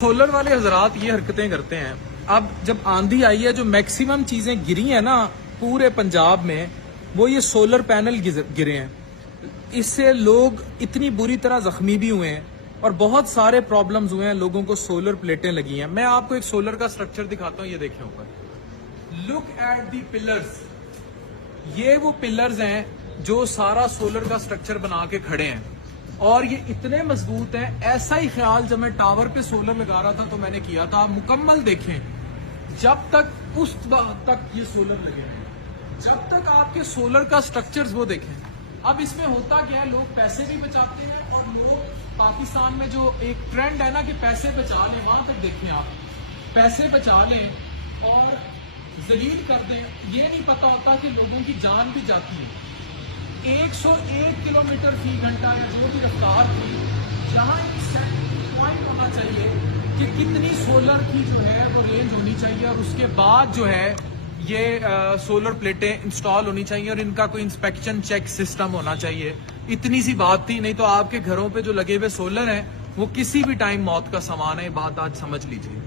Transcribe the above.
Solar वाले हजरात ये हरकतें करते हैं। अब जब आंधी आई है, जो मैक्सिमम चीजें गिरी हैं ना पूरे पंजाब में, वो ये सोलर पैनल गिरे हैं। इससे लोग इतनी बुरी तरह जख्मी भी हुए हैं और बहुत सारे प्रॉब्लम्स हुए हैं। लोगों को सोलर प्लेटें लगी हैं। मैं आपको एक सोलर का स्ट्रक्चर दिखाता हूं, ये देखें ऊपर। Look at the pillars. ये वो पिलर्स हैं जो सारा सोलर का स्ट्रक्चर बना के खड़े हैं और ये इतने मजबूत हैं। ऐसा ही ख्याल जब मैं टावर पे सोलर लगा रहा था तो मैंने किया था। मुकम्मल देखें, जब तक उस तक ये सोलर लगे हैं, जब तक आपके सोलर का स्ट्रक्चर्स वो देखें। अब इसमें होता क्या है, लोग पैसे भी बचाते हैं और लोग पाकिस्तान में जो एक ट्रेंड है ना कि पैसे बचा लें, वहां तक देखें आप, पैसे बचा लें और जलील कर दें। ये नहीं पता होता कि लोगों की जान भी जाती है। 101 किलोमीटर फी घंटा या जो भी रफ्तार थी, जहां एक सेट पॉइंट होना चाहिए कि कितनी सोलर की जो है वो रेंज होनी चाहिए और उसके बाद जो है ये सोलर प्लेटें इंस्टॉल होनी चाहिए और इनका कोई इंस्पेक्शन चेक सिस्टम होना चाहिए। इतनी सी बात थी, नहीं तो आपके घरों पे जो लगे हुए सोलर हैं वो किसी भी टाइम मौत का सामान है। बात आज समझ लीजिए।